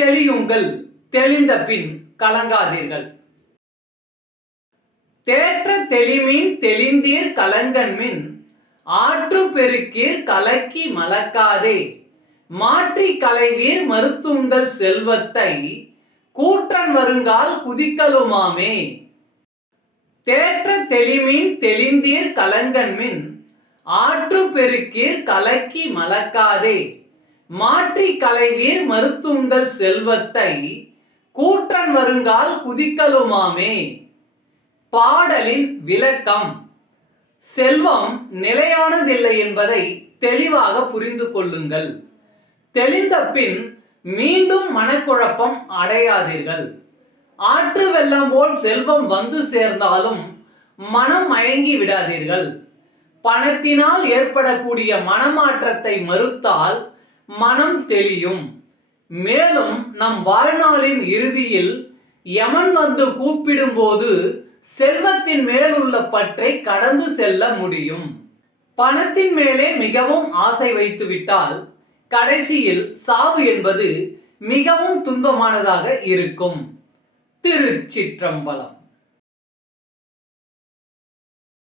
தெளியுங்கள். தெளிந்த பின் கலங்காதீர்கள். தேற்ற தெளிமின் தெளிந்தீர் கலங்கன்மின் ஆற்று பெருக்கீர் கலக்கி மலக்காதே. மாற்றி கலைவீர் மருத்துங்கள் செல்வத்தை கூற்றன் வருங்கால் குதிக்கலுமாமே. தேற்ற தெளிமீன் தெளிந்தீர் கலங்கன்மின் ஆற்று பெருக்கீர் கலக்கி மலக்காதே. மாற்றி கலைவீர் மருத்துங்கள் செல்வத்தை கூற்றன் வருங்கால் குதிக்கலுமாமே. பாடலின் விளக்கம் செல்வம் நிலையானதில்லை என்பதை தெளிவாக புரிந்து கொள்ளுங்கள். தெளிந்த பின் மீண்டும் மனக்குழப்பம் அடையாதீர்கள். ஆற்று வெள்ளம் போல் செல்வம் வந்து சேர்ந்தாலும் மனம் மயங்கி விடாதீர்கள். பணத்தினால் ஏற்படக்கூடிய மனமாற்றத்தை மறுத்தால் மனம் தெளியும். மேலும் நம் வாழ்நாளின் இறுதியில் யமன் வந்து கூப்பிடும்போது செல்வத்தின் மேலுள்ள பற்றை கடந்து செல்ல முடியும். பணத்தின் மேலே மிகவும் ஆசை வைத்துவிட்டால் கடைசியில் சாவு என்பது மிகவும் துன்பமானதாக இருக்கும். திருச்சிற்றம்பலம்.